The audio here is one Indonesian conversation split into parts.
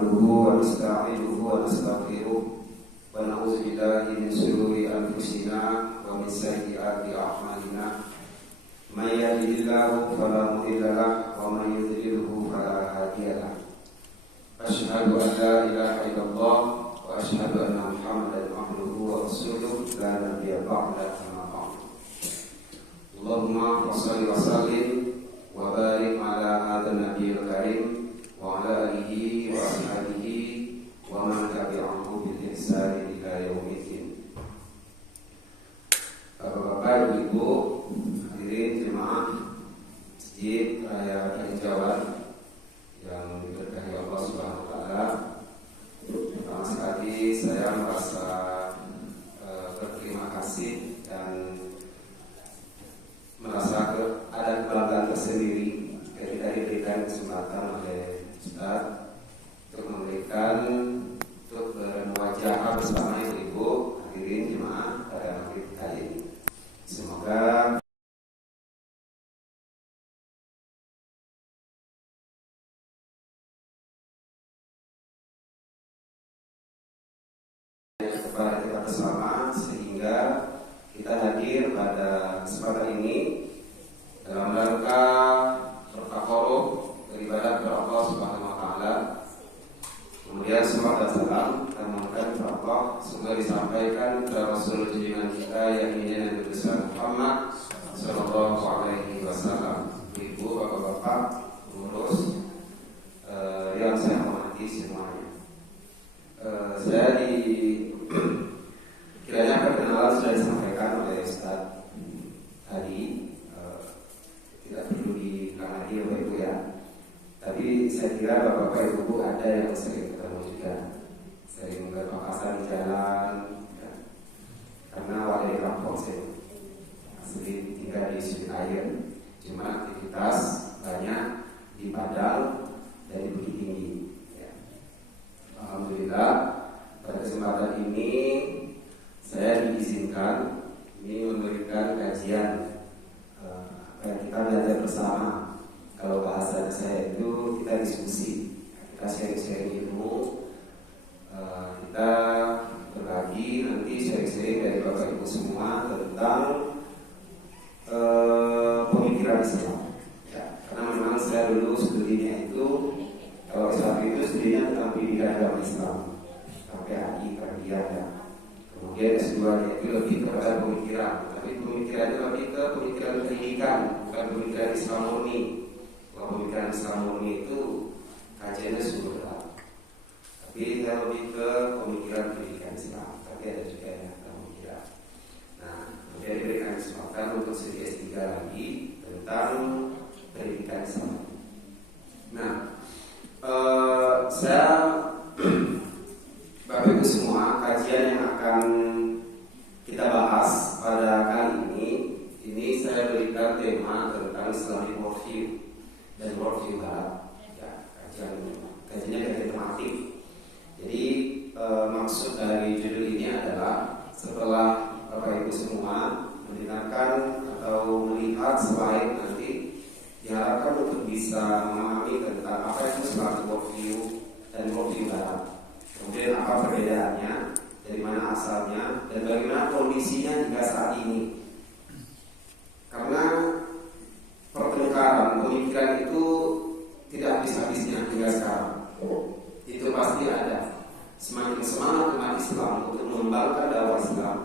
نحمده ونستعينه ونستغفره ونعوذ بالله من شرور أنفسنا ومن سيئات أعمالنا من يهده الله فلا مضل له ومن يضلله فلا هادي له أشهد أن لا إله إلا الله وأشهد أن محمدا عبده ورسوله لا نبي بعده أما بعد اللهم صل وسلم وبارك على هذا النبي الكريم وعلى آله وأصحابه ومن تبعه بالإحسان إلى يوم الدين. Bapak Ibu hadirin jemaah Masjid Raya Jawa yang diberkahi Allah Subhanahu wa taala. Pertama sekali saya merasa berterima kasih dan merasa ada kebanggaan tersendiri ketika diberikan kesempatan oleh Ustaz untuk bermuajahah bersama ibu hadirin jemaah pada maghrib kali ini. Semoga kepada kita bersama sehingga kita hadir pada kesempatan ini dalam rangka bertakarub beribadah kepada Allah Subhanahu wa taala. Kemudian salawat dan salam kita mohonkan kepada Allah semoga disampaikan kepada Rasul junjungan kita yang ini Nabi besar Muhammad sallallahu alaihi wasallam. Ibu, bapak-bapak, pengurus yang saya hormati semuanya. Kiranya perkenalan sudah disampaikan oleh Ustaz tadi, tidak perlu diulang lagi Bapak Ibu ya. Tapi saya kira Bapak Ibu ada yang sering ketemu juga, sering berpapasan di jalan ya. Karena warga di kampung saya asli tinggal di Sriayer, cuma aktivitas banyak di Padang dan di Bukit Tinggi ya. Alhamdulillah pada kesempatan ini saya diizinkan ini memberikan kajian yang kita belajar bersama. Kalau bahasa saya itu kita diskusi, kita sharing-sharing ilmu, kita berbagi nanti sharing-sharing dari Bapak Ibu semua tentang pemikiran Islam. Ya, karena memang saya dulu studinya itu kalau Islam itu studinya tentang pendidikan agama Islam, sampai PAI, kajian ya. Kemudian S2-nya itu lebih kepada pemikiran, tapi pemikirannya lebih ke pemikiran pendidikan, bukan pemikiran Islam murni. Kalau pemikiran Islam murni itu kajiannya sungguh berat. Tapi kita lebih ke pemikiran pendidikan Islam, tapi ada juga yang pemikiran. Nah, kemudian diberikan kesempatan untuk studi S3 lagi tentang pendidikan Islam. Nah, saya Bapak Ibu semua, kajian yang akan kita bahas pada kali ini saya berikan tema tentang Islamic worldview dan worldview Barat. Ya, kajiannya tematik. Jadi maksud dari judul ini adalah setelah Bapak Ibu semua mendengarkan atau melihat slide nanti, diharapkan untuk bisa memahami tentang apa itu Islamic worldview dan worldview Barat. Kemudian apa perbedaannya, dari mana asalnya, dan bagaimana kondisinya hingga saat ini. Karena pertengkaran pemikiran itu tidak habis-habisnya hingga sekarang. Itu pasti ada. Semakin semangat umat Islam untuk mengembangkan dakwah Islam,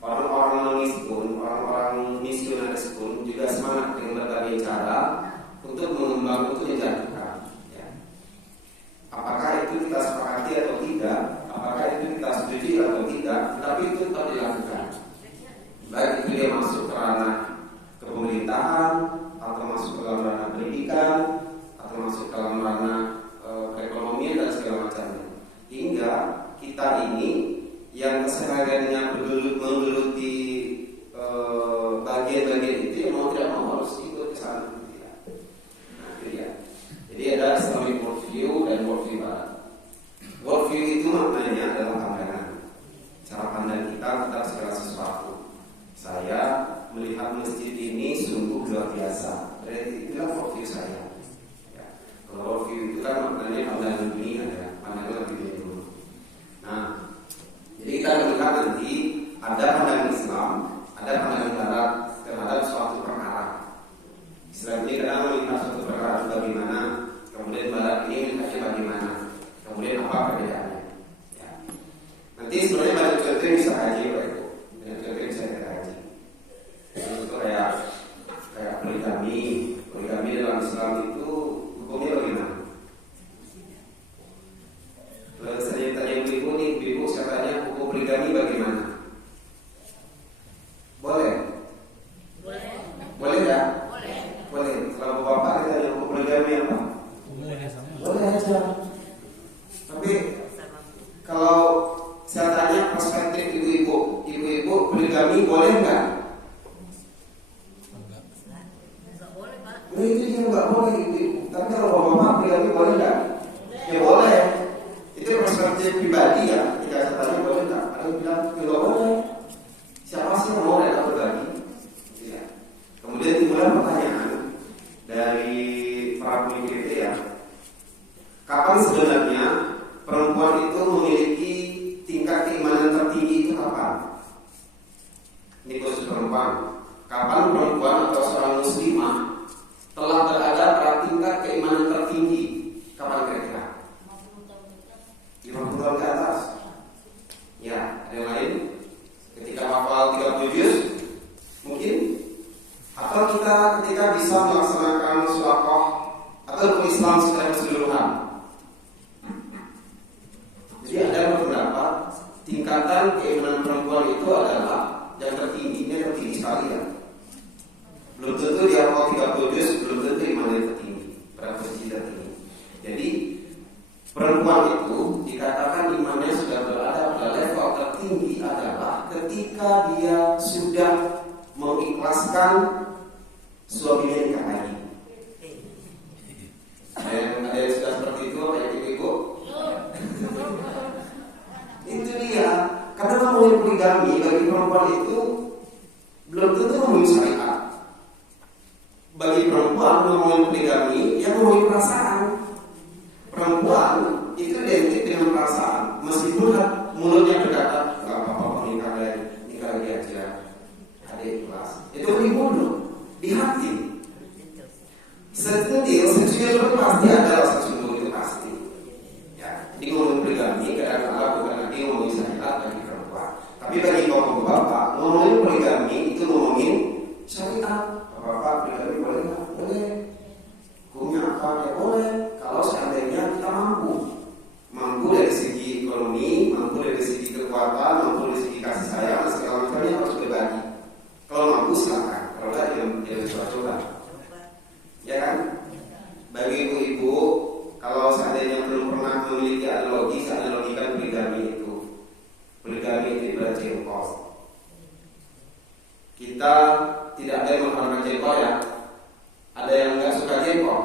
orang-orang nonis pun, orang-orang misionaris pun juga semangat dengan berbagai cara untuk mengembangkan, untuk menjadikan. Apakah itu kita sepakati atau tidak, apakah itu kita setuju atau tidak, tapi itu tetap dilakukan. Baik itu dia masuk ke ranah kepemerintahan, atau masuk ke dalam ranah pendidikan, atau masuk ke dalam ranah perekonomian dan segala macamnya. Hingga kita ini yang kesehariannya menggeluti bagian-bagian itu yang mau tidak mau harus ikut ke sana. Nah, itu ya. Jadi ada Islamic worldview dan worldview Barat. apa perbedaannya. Ya. Nanti sebenarnya banyak contoh yang bisa haji, Pak Ibu. Banyak contoh yang bisa haji. Itu kayak poligami. Poligami dalam Islam itu hukumnya bagaimana? Kalau saya tanya ibu saya tanya hukum poligami bagaimana? Boleh? Boleh ya? Boleh. Kalau bapak kita tanya hukum poligami apa? Boleh aja. Tapi kalau saya tanya perspektif ibu-ibu poligami boleh nggak? Itu dia nggak boleh ibu. Tapi kalau bapak poligami boleh nggak? Ya boleh. Itu perspektif pribadi ya. Jika saya tanya boleh nggak? Ada yang bilang tidak boleh. Siapa sih yang mau rela berbagi? Ya. Kemudian timbullah pertanyaan dari para pemikir itu ya. Kapan sebenarnya perempuan itu memiliki tingkat keimanan tertinggi itu kapan? Ini khusus perempuan. Kapan perempuan atau seorang muslimah telah berada pada tingkat keimanan tertinggi? Kapan kira-kira? 50 tahun ke atas. Ya, ada yang lain? Ketika hafal 30 juz mungkin? Atau kita ketika bisa melaksanakan shalalah atau Islam secara keseluruhan? Jadi ada yang berpendapat tingkatan keimanan perempuan itu adalah yang tertingginya tertinggi sekali ya. Belum tentu di awal 30 juz, belum tentu imannya tertinggi, pada posisi tertinggi. Jadi perempuan itu dikatakan imannya sudah berada pada level tertinggi adalah ketika dia sudah mengikhlaskan suaminya nikah lagi. Ada yang sudah seperti itu apa yang ibu? Itu dia. Karena ngomongin poligami bagi perempuan itu belum tentu ngomongin syariat. Bagi perempuan ngomongin poligami yang ngomongin perasaan. Perempuan itu identik dengan perasaan. Meskipun mulutnya berkata nggak apa-apa nikah lagi aja, ada ikhlas. Itu di mulut, di hati. Setentil seksual itu pasti ada rasa cemburu itu pasti. Ya, ini ngomongin poligami kadang-kadang bukan lagi ngomongin syariat bagi perempuan. Tapi bagi kaum bapak ngomongin poligami itu ngomongin syariat. Bapak poligami boleh nggak? Boleh. Hukumnya apa? Ya boleh. Kalau seandainya kita mampu dari segi ekonomi, mampu dari segi kekuatan, mampu dari segi kasih sayang, segala macamnya harus berbagi. Kalau mampu silakan, kalau tidak jangan coba-coba. Ya kan? Bagi ibu-ibu, kalau seandainya belum pernah memiliki analogi kan poligami itu ibarat jengkol. Kita tidak ada yang mengharamkan jengkol ya. Ada yang nggak suka jengkol.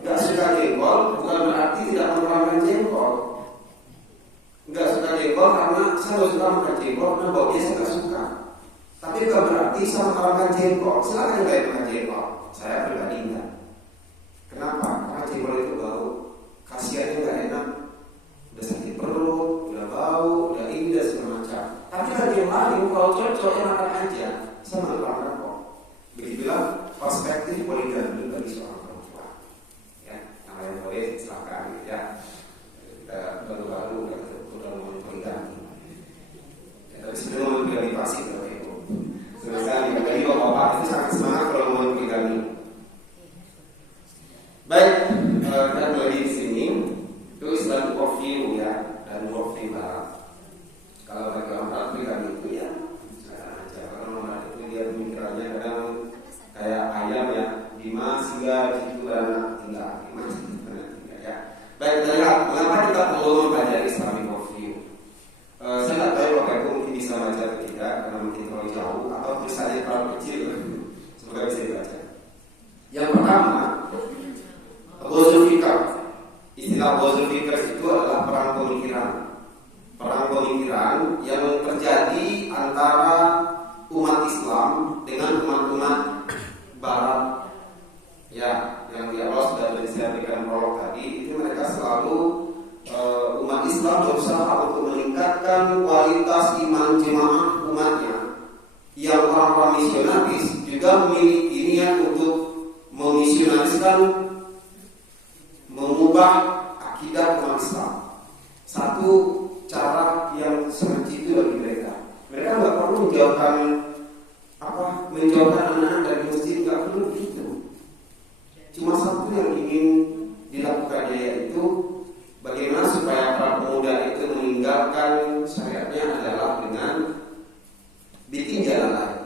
Nggak suka jengkol bukan berarti tidak mengharamkan jengkol. Nggak suka jengkol karena saya nggak suka makan jengkol, karena baunya saya nggak suka. Tapi bukan berarti saya mengharamkan jengkol. Silakan nggak makan jengkol. Saya pribadi enggak. Kenapa? Karena jengkol itu bau. Khasiatnya nggak enak. Udah sakit perut, udah bau, udah ini, udah segala macam. Tapi bagi yang lain, kalau cocok makan aja, saya mengharamkan kok. Begitulah perspektif poligami bagi seorang perempuan. Ya, yang lain boleh silakan ya. Kita baru-baru udah mau poligami. Ya, tapi sebenarnya mau poligami pasti kalau itu. Sebenarnya bagi bapak itu sangat semangat kalau mau poligami. Baik, kita lagi di sini. Itu Islam worldview ya, dan worldview barat. Kalau bagi orang barat poligami itu ya, kalau orang barat itu dia pemikirannya kadang kayak ayam ya, 5 singgah di situ beranak tinggal, 5 singgah beranak tinggal ya. Baik, kita lihat mengapa kita perlu mempelajari Islamic worldview. Saya tidak tahu Bapak Ibu mungkin bisa baca atau tidak karena mungkin terlalu jauh atau tulisannya terlalu kecil. Semoga bisa dibaca. Yang pertama, Ghazul Fikr. Istilah Ghazul Fikr itu adalah perang pemikiran. Perang pemikiran yang terjadi antara umat Islam dengan umat-umat Barat. Ya, yang di awal sudah berikan prolog tadi, itu mereka selalu umat Islam berusaha untuk meningkatkan kualitas iman jemaah umatnya. Yang orang-orang misionaris juga memiliki niat untuk memisionariskan, mengubah akidah umat umat Islam. Satu cara yang sangat jitu bagi mereka. Mereka nggak perlu menjauhkan anak-anak dari masjid, nggak perlu begitu. Cuma satu yang ingin dilakukan yaitu bagaimana supaya para pemuda itu meninggalkan syariatnya adalah dengan bikin jalan lain.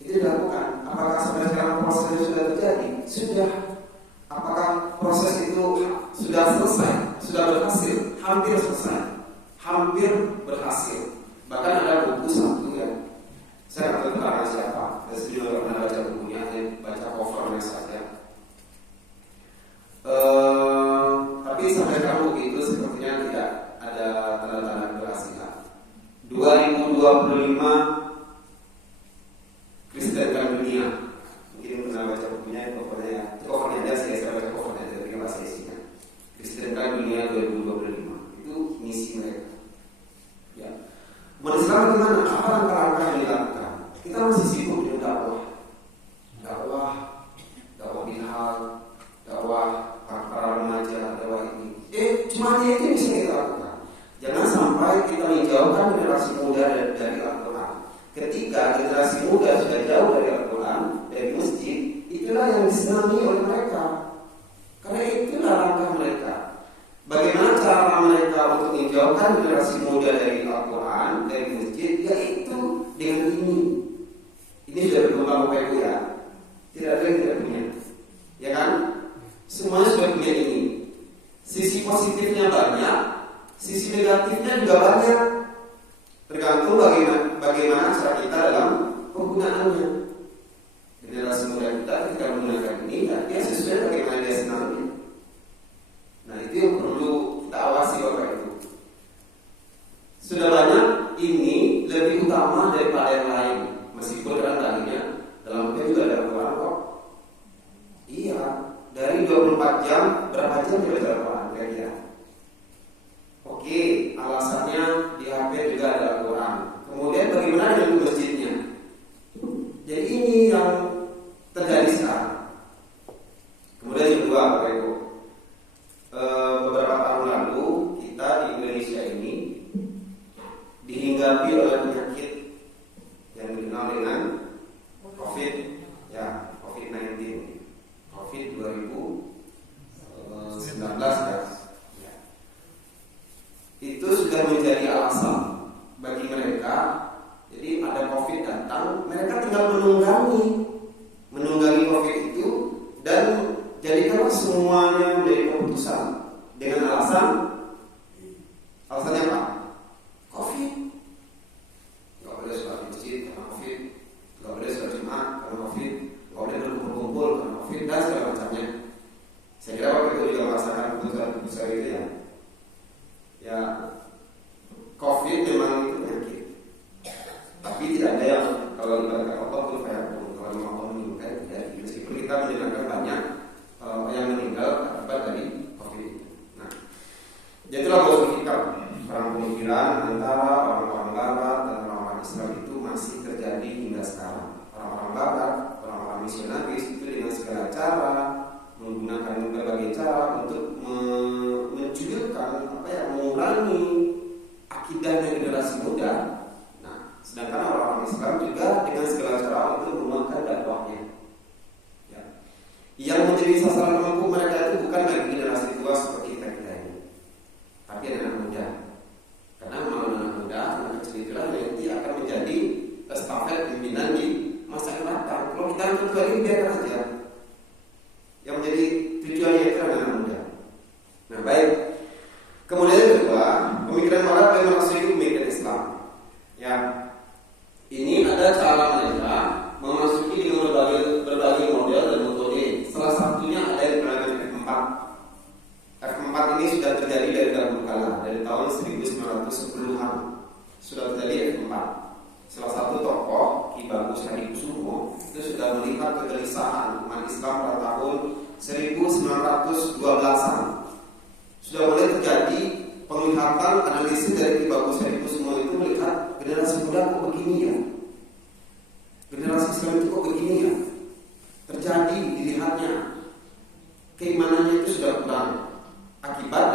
Itu dilakukan. Apakah sampai sekarang prosesnya sudah terjadi? Sudah. Apakah proses itu sudah selesai? Sudah berhasil? Hampir selesai. Hampir berhasil. Bahkan ada buku satu ya. Saya nggak tahu karena siapa. Saya sendiri nggak pernah baca bukunya. Saya baca covernya saja. Tapi sampai sekarang buku itu sepertinya tidak ada tanda-tanda keberhasilan. 2025 Kristenkan Dunia. Mungkin pernah baca bukunya, covernya ya. Itu covernya aja, saya baca covernya aja, tapi bahasa isinya. Kristenkan Dunia 2025. Itu misi mereka. Ya. Umat Islam gimana? Apa langkah-langkah yang dilakukan? Kita masih sibuk dengan dakwah bid'ah, dakwah para remaja, dakwah ini. Cuma dia itu bisa kita lakukan. Jangan sampai kita menjauhkan generasi muda dari Al-Quran. Ketika generasi muda sudah jauh dari Al-Quran, dari masjid, itulah yang disenangi oleh mereka. Karena itulah langkah mereka. Bagaimana cara mereka untuk menjauhkan generasi muda dari Al-Quran, dari masjid, yaitu dengan ini. Ini sudah berkembang Bapak Ibu ya. Tidak ada yang tidak punya. Ya kan? Semuanya sudah punya ini. Sisi positifnya banyak, sisi negatifnya juga banyak. Tergantung bagaimana cara kita dalam penggunaannya. Generasi muda kita ketika menggunakan ini, ya, dia sesuai bagaimana dia senangnya. Nah, itu yang perlu kita awasi Bapak Ibu. Sudah banyak ini lebih utama daripada yang lain. Meskipun kadang-kadangnya dalam kita juga ada Al-Quran kok. Iya, dari 24 jam berapa jam kita baca Al-Quran kira-kira? Oke, alasannya di HP juga ada Al-Quran. Kemudian bagaimana dengan masjidnya? Jadi ini yang terjadi sekarang. Kemudian yang kedua, Bapak Ibu, beberapa tahun lalu kita di Indonesia ini dihinggapi oleh penyakit yang dikenal dengan COVID, ya, COVID-19, COVID 2019 ya. Itu sudah menjadi alasan bagi mereka. Jadi ada COVID datang, mereka tinggal menunggangi COVID itu dan jadikanlah semuanya menjadi keputusan dengan alasannya apa? COVID. Gak boleh sholat di masjid karena COVID, gak boleh sholat Jumat karena COVID, gak boleh berkumpul karena COVID dan segala macamnya. Saya kira waktu itu juga merasakan keputusan itu ya. Ya, COVID memang itu penyakit. Tapi tidak ada yang kalau dikatakan Allah pun kayak kalau memang Allah meninggal tidak. Meskipun kita mendengarkan banyak yang meninggal akibat dari COVID itu. Nah, jadilah bahwa kita perang pemikiran antara orang-orang Barat dan orang-orang Islam itu masih terjadi hingga sekarang. Orang-orang Barat, orang-orang misionaris itu dengan segala cara menggunakan berbagai cara untuk menculikan mengurangi akidahnya generasi muda. Nah, sedangkan orang-orang Islam juga dengan segala cara untuk mengembangkan dakwahnya. Ya. Yang menjadi sasaran empuk mereka itu bukan lagi generasi tua seperti kita ini, tapi anak muda. Karena anak muda, anak kecil itulah yang nanti akan menjadi estafet pimpinan di masa yang datang. Kalau kita yang tua ini biarkan aja. Yang menjadi tujuannya itu adalah anak muda. Nah, baik. Kemudian yang kedua, pemikiran Barat yang memasuki pemikiran Islam. Ya, ini ada cara mereka memasuki dengan berbagai model dan metode. Salah satunya ada yang bernama F4. F4 ini sudah terjadi dari dahulu kala, dari tahun 1910-an sudah terjadi F4. Salah satu tokoh Ki Bagus Hadikusumo itu sudah melihat kegelisahan umat Islam pada tahun 1912-an. Sudah mulai terjadi penglihatan analisis dari Ki Bagus Hadikusumo itu melihat generasi muda kok begini ya, generasi Islam itu kok begini ya. Terjadi dilihatnya keimanannya itu sudah kurang akibat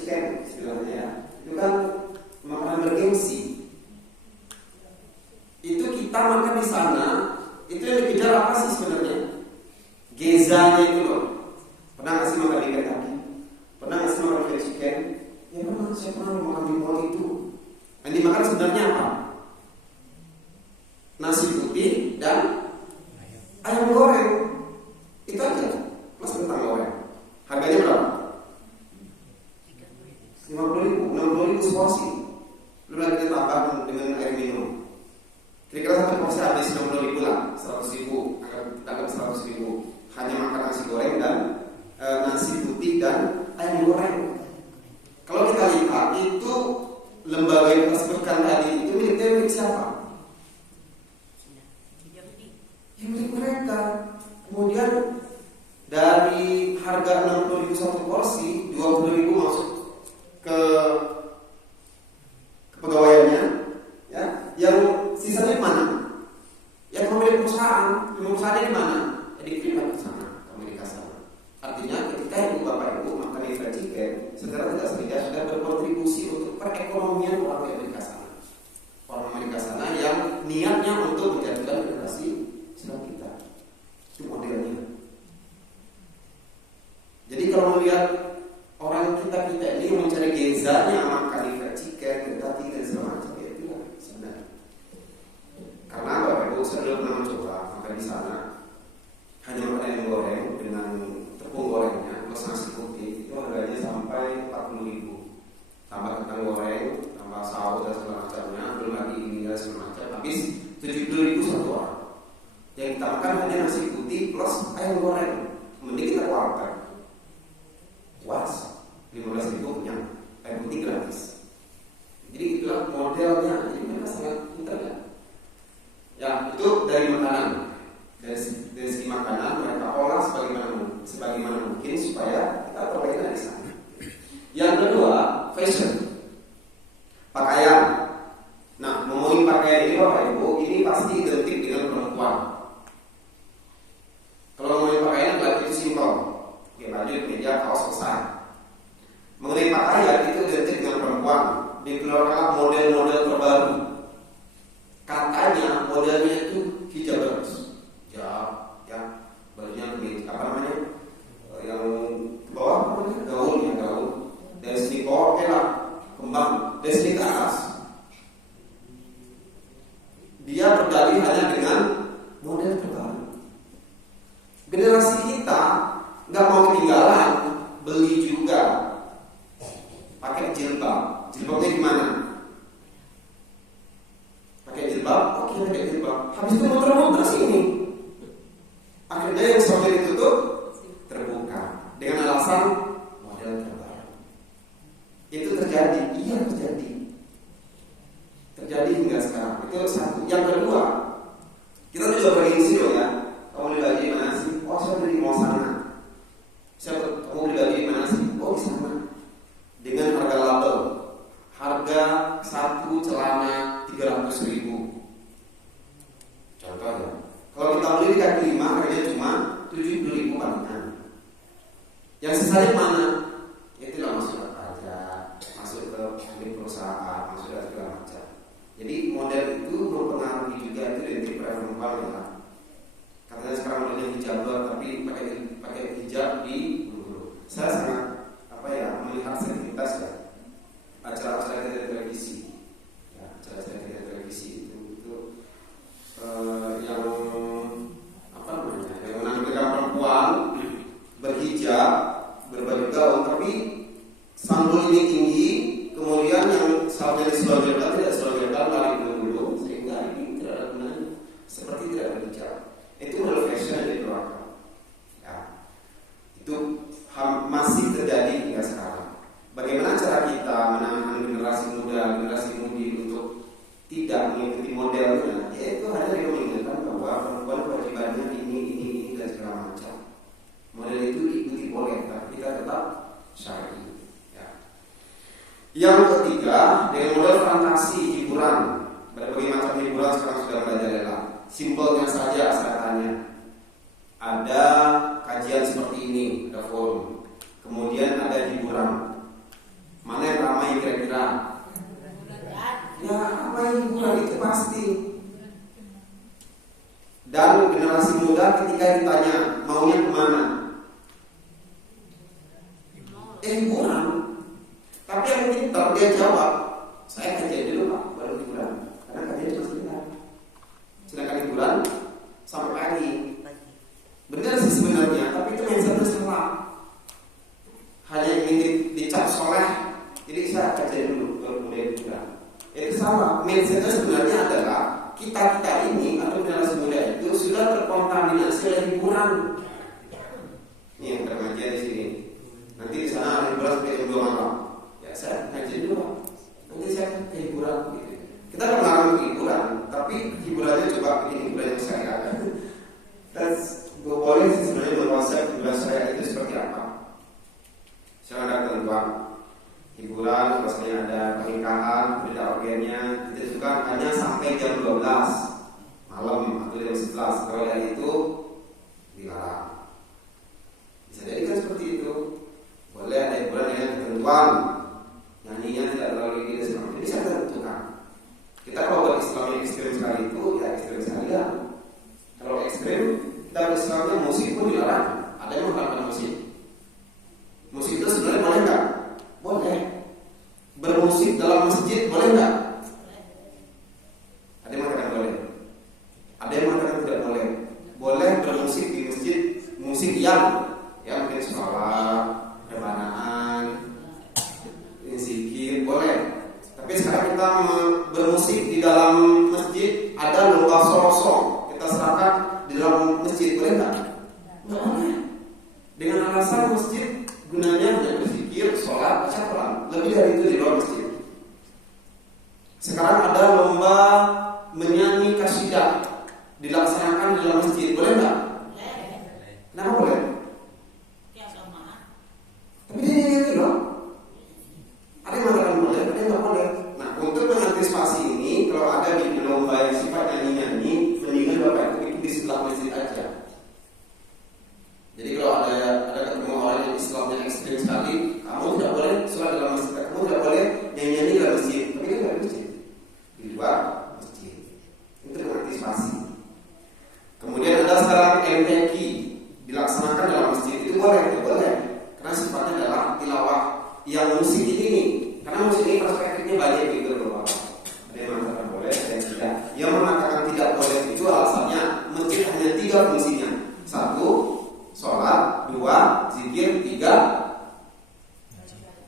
chicken istilahnya ya. Itu kan makanan bergengsi. Itu kita makan di sana, itu yang dikejar apa sih sebenarnya? Gezanya itu loh. Pernah nggak sih makan ikan kaki? Pernah nggak sih makan fried chicken? Ya pernah, saya pernah makan di mall itu. Yang dimakan sebenarnya apa? Nasi putih dan ayam goreng. Itu aja. Mas tentang goreng. Harganya berapa? 50.000, 60.000 seporsi. Belum lagi ditambah dengan air minum. Kira-kira satu porsi habis 60.000 lah, 100.000, anggap 100.000. Hanya makan nasi goreng dan nasi putih dan ayam goreng. Kalau kita lihat itu lembaga yang kita sebutkan tadi itu milik siapa? Ya milik mereka. Kemudian dari harga 60.000 satu porsi, 20.000 masuk ke kepegawaiannya, ya. Yang sisanya di mana? Yang pemilik perusahaan, perusahaannya di mana? Dikirim ke sana, ke Amerika sana. Artinya ketika ibu bapak ibu makan fried chicken, secara tidak sengaja sudah berkontribusi untuk perekonomian orang di Amerika sana. Orang Amerika sana yang niatnya untuk menjadikan generasi setelah kita. Itu modelnya. Jadi kalau melihat orang kita ini mencari gezanya makan fried chicken, Kentucky dan segala macam, ya itu lah sebenarnya. Karena bapak ibu saya belum pernah mencoba makan di sana. Hanya makan ayam goreng dengan tepung gorengnya plus nasi putih itu harganya sampai 40.000. Tambah kentang goreng, tambah saus dan segala macamnya, belum lagi ini dan segala macam, habis 70.000 satu orang. Yang kita makan hanya nasi putih plus ayam goreng. Mending kita warteg. Puas, 15.000 kenyang, ayam putih gratis. Jadi itulah modelnya. Jadi mereka sangat pintar ya. Ya itu dari makanan. Dari segi makanan mereka olah sebagaimana mungkin supaya kita terlena di sana. Yang kedua, fashion, pakaian. Nah, ngomongin pakaian ini bapak ibu, ini pasti identik dengan perempuan. Kalau ngomongin pakaian berarti itu simpel, oke, baju, meja, kaos, selesai. Mengenai pakaian itu identik dengan perempuan. Dikeluarkan model-model terbaru. Katanya modelnya itu hijabers. Ya, bajunya apa namanya? Yang ke bawah apa namanya? Gaun. Dari sini ke bawah oke lah, kembang. Dari sini ke atas. Dia berdalih hanya dengan model terbaru. Generasi kita nggak mau ketinggalan, beli juga. Pakai jilbab. Jilbabnya gimana? Pakai jilbab, oke pakai jilbab. Habis itu muter-muter sini. Akhirnya yang sebelumnya ditutup terbuka dengan alasan model terbaru. Itu terjadi, iya terjadi hingga sekarang. Itu satu. Yang kedua, kita juga bergengsi loh ya. Kamu beli baju di mana sih? Oh saya beli di mall sana. Kamu beli baju di mana sih? Oh di sana. Dengan harga label, harga satu celana 300.000. Contoh ya. Kalau kita beli di kaki 5 harganya cuma 70.000 palikan. Yang sisanya mana? Ya itulah masuk ke pajak, masuk ke pemilik perusahaan, masuk ke segala macam. Jadi model itu berpengaruh juga itu dari perempuan ya. Katanya sekarang modelnya hijab tapi pakai hijab di bulu. Saya sangat melihat sensitivitas ya. Acara-acara televisi, ya, acara-acara televisi itu yang yang menampilkan perempuan berhijab, berbaju gaun, tapi sanggul ini tinggi, kemudian yang seharusnya diselonjorkan tidak diselonjorkan, lari dulu, sehingga ini tidak ada gunanya, seperti tidak berhijab. Itu model fashion yang dikeluarkan. Ya, itu masih terjadi hingga sekarang. Bagaimana cara kita menahan generasi muda, generasi mudi untuk tidak mengikuti modelnya? Yaitu hanya dengan mengingatkan bahwa perempuan kewajibannya ini dan segala macam. Model itu diikuti boleh, tapi kita tetap syar'i. Ya. Yang ketiga, dengan model fantasi hiburan. Berbagai macam hiburan sekarang sudah merajalela. Simpelnya saja saya tanya. Ada kajian seperti ini, ada forum. Kemudian ada hiburan. pintar, dia jawab, saya kerjain dulu Pak, baru hiburan. Karena kerjanya cuma sebentar. Sedangkan hiburan sampai pagi. Benar sih sebenarnya, tapi itu mindsetnya salah. Hanya ingin dicap soleh, jadi saya kerjain dulu baru mulai hiburan. Itu salah. Mindsetnya sebenarnya adalah kita ini atau generasi muda itu sudah terkontaminasi oleh hiburan. Ini yang pengajian di sini. Nanti di sana hiburan sampai jam 2 malam. Ya saya ngaji dulu. Nanti saya ke hiburan gitu. Kita melarang hiburan, tapi hiburannya coba bikin hiburan yang syariah. Dan boleh sih sebenarnya berkonsep hiburan syariah itu seperti apa? Saya ada ketentuan. Hiburan, biasanya ada pernikahan, beda organnya, itu juga hanya sampai jam 12 malam atau jam 11. Kalau dari itu dilarang. Bisa jadi kan seperti itu. Boleh ada hiburan dengan ketentuan, nyanyinya tidak terlalu tinggi dan jadi saya tentukan. Kita kalau buat Islam yang ekstrim sekali itu, ya ekstrim sekali ya. Kalau ekstrim, kita berislamnya musik pun dilarang. Ada yang mengatakan musik. Musik itu sebenarnya boleh nggak? Boleh. Bermusik dalam masjid boleh nggak? Ada yang mengatakan boleh. Ada yang mengatakan tidak boleh. Boleh bermusik di masjid, musik yang mungkin sholat, rebanaan, zikir boleh. Tapi sekarang kita bermusik di dalam masjid, ada lomba solo-solo, kita serahkan di dalam masjid boleh nggak? Nggak boleh. Dengan alasan masjid gunanya hanya berzikir, sholat, baca Quran. Lebih dari itu di luar masjid. Sekarang ada lomba menyanyi kasyidah dilaksanakan di dalam masjid, boleh nggak? Kenapa boleh? Tapi dia nyanyi loh. Ada yang mengatakan boleh, ada yang nggak boleh. Nah, untuk mengantisipasi ini, kalau ada di lomba yang sifat nyanyi-nyanyi, mendingan Bapak itu di sebelah masjid aja. Jadi kalau ada ketemu orang yang Islamnya ekstrim sekali, kamu tidak boleh sholat dalam masjid, kamu tidak boleh nyanyi dalam masjid. Tapi kan tidak masjid, di luar masjid. Itu mengantisipasi. Kemudian ada sekarang MTQ dilaksanakan dalam masjid, itu boleh, tidak boleh, karena sifatnya adalah tilawah yang musik ini. Karena musik ini perspektifnya banyak gitu loh. Ada yang mengatakan boleh, ada yang tidak. Yang mengatakan tidak boleh itu alasannya masjid hanya 3 fungsinya. 1, sholat, 2, zikir, 3,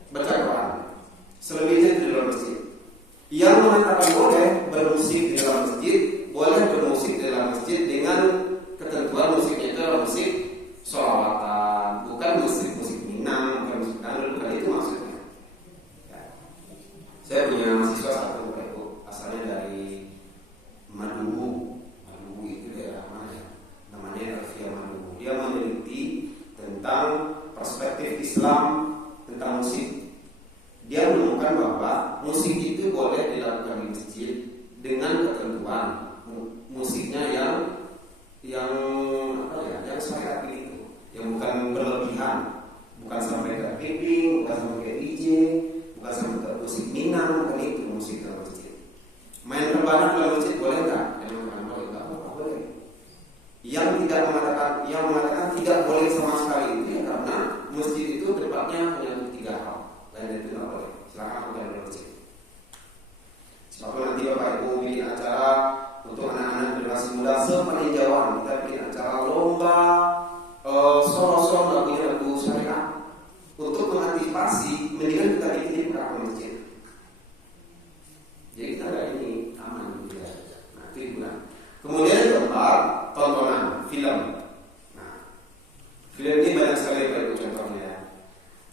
baca Quran. Selebihnya di dalam masjid. Yang mengatakan boleh bermusik di dalam masjid, boleh bermusik di dalam masjid dengan ketentuan musiknya itu adalah musik sholawatan, bukan musik Minang, bukan musik dangdut, bukan itu maksudnya. Ya. Saya punya mahasiswa satu, Ibu, asalnya dari Maduwu itu daerah mana ya? Namanya Alfia Maduwu. Dia meneliti tentang perspektif Islam tentang musik. Dia menemukan bahwa musik itu boleh dilakukan di masjid dengan ketentuan musiknya yang syariat itu, yang bukan berlebihan, bukan sampai ke pimping, bukan sampai ke DJ, bukan sampai ke musik Minang, bukan itu musik dalam masjid. Main rebana dalam masjid boleh nggak? Yang mengatakan boleh nggak? Boleh. Yang mengatakan tidak boleh sama sekali itu ya karena masjid itu tempatnya hanya untuk 3 hal. Lain itu nggak boleh. Silakan lakukan di masjid. Sebab nanti Bapak Ibu bikin acara untuk anak-anak generasi muda sepeninjauan, kita bikin acara lomba solo-solo lagu syariah. Untuk mengantisipasi, mendingan kita bikin di belakang masjid. Jadi kita ada ini aman gitu ya. Nah, itu hiburan. Kemudian yang keempat, tontonan, film. Nah, film ini banyak sekali Bapak Ibu contohnya.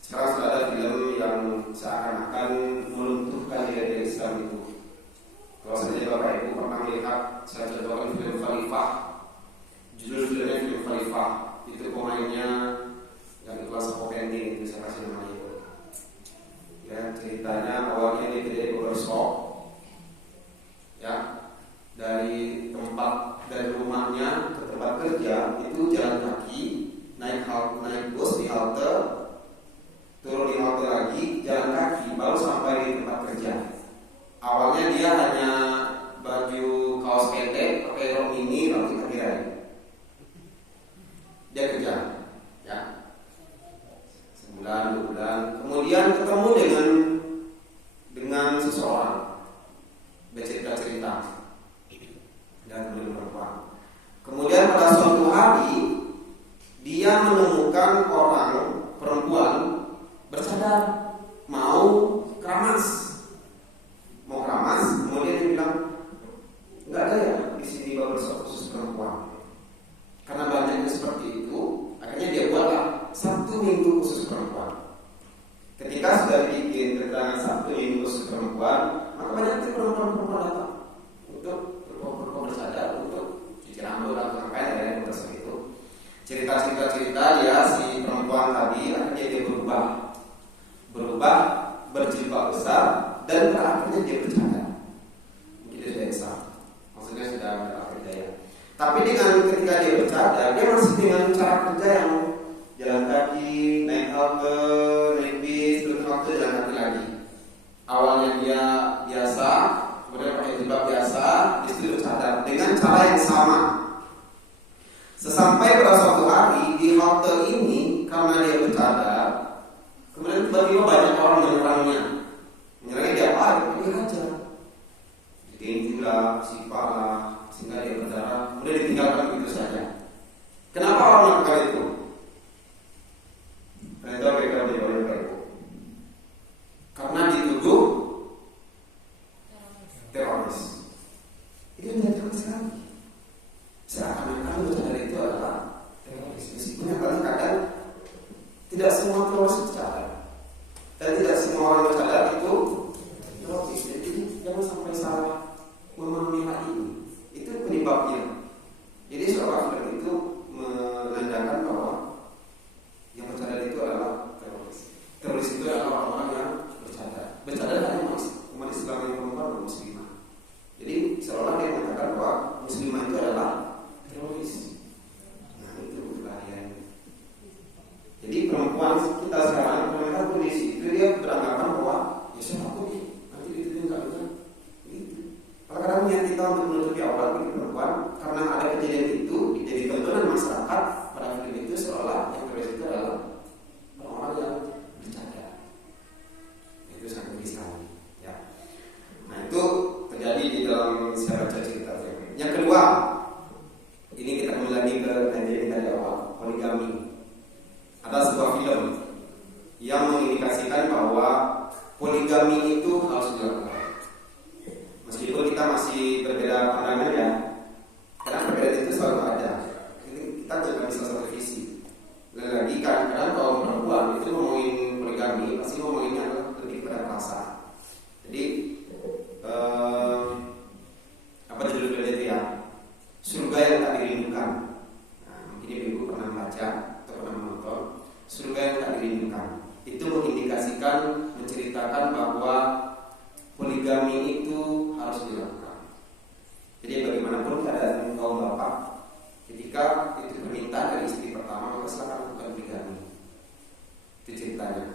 Sekarang sudah ada film yang seakan-akan melunturkan nilai Islam itu. Kalau saja Bapak Ibu pernah melihat, saya contohkan film Khalifah. Judul filmnya film Khalifah. Itu pemainnya yang kelas Popending, itu saya kasih namanya itu. Ya, ceritanya awalnya dia jadi barbershop. Ya, dari rumahnya ke tempat kerja itu jalan kaki, naik bus di halte, turun di halte lagi, jalan kaki, baru sampai di tempat kerja. Awalnya dia hanya baju kaos pendek, pakai rok mini, rambut ketirai. Dia kerja, ya, 1 bulan, 2 bulan. Kemudian ketemu dengan perempuan, maka banyak nanti perempuan datang untuk bercadar, untuk cuci rambut atau ngapain ya yang seperti itu. Cerita dia si perempuan tadi akhirnya dia berubah berjilbab besar dan akhirnya dia bercadar. Mungkin dia sudah Islam, maksudnya sudah berakhir daya. Tapi dengan ketika dia bercadar, dia masih dengan cara kerja yang jalan kaki, naik halte, naik bis, turun halte, jalan kaki lagi. Awalnya dia biasa, kemudian pakai jilbab biasa, disitu bercadar dengan cara yang sama. Sesampai pada suatu hari di halte ini, karena dia bercadar, kemudian tiba-tiba banyak orang menyerangnya dia apa? Dia raja. Ditinjulah, sipalah, sehingga dia berdarah, kemudian ditinggalkan begitu saja. Kenapa orang melakukan itu? Itu mereka menjawabnya itu. Karena dituduh teroris. Itu menyatakan sekali. Seakan-akan bercadar itu adalah teroris. Meskipun kadang-kadang tidak semua teroris bercadar, dan tidak semua orang bercadar itu teroris. Jadi jangan sampai salah memahami hal ini. Itu penyebabnya. Jadi seorang film itu menandakan bahwa yang bercadar itu adalah teroris. Teroris itu adalah orang-orang yang bercadar. Bercadar hanya umat Islam yang perempuan dan muslimah. Jadi seolah dia mengatakan bahwa muslimah itu adalah teroris. Nah itu bahayanya. Jadi perempuan kita sekarang mereka kondisi itu dia beranggapan bahwa ya siapa nih nanti ditunjukkan itu. Kadang-kadang niat kita untuk menutupi aurat bagi perempuan karena ada kejadian itu jadi tontonan masyarakat pada film itu seolah yang teroris itu adalah orang-orang yang bercadar. Itu sangat tinggi sekali. Ya. Nah itu terjadi di dalam saya baca cerita film. Yang kedua, ini kita kembali lagi ke yang tadi awal, poligami. Ada sebuah film yang mengindikasikan bahwa poligami itu harus dilakukan. Meskipun kita masih berbeda pandangan ya, karena perbedaan itu selalu ada. Kita tidak bisa satu visi. Lagi kadang-kadang kalau perempuan itu ngomongin poligami, pasti ngomonginnya lebih pada perasaan. Jadi apa judul filmnya itu ya? Surga yang tak dirindukan. Nah, mungkin ibu pernah baca atau pernah menonton. Surga yang tak dirindukan. Itu mengindikasikan, menceritakan bahwa poligami itu harus dilakukan. Jadi bagaimanapun keadaan kaum bapak, ketika itu permintaan dari istri pertama, maka silakan lakukan poligami. Itu ceritanya.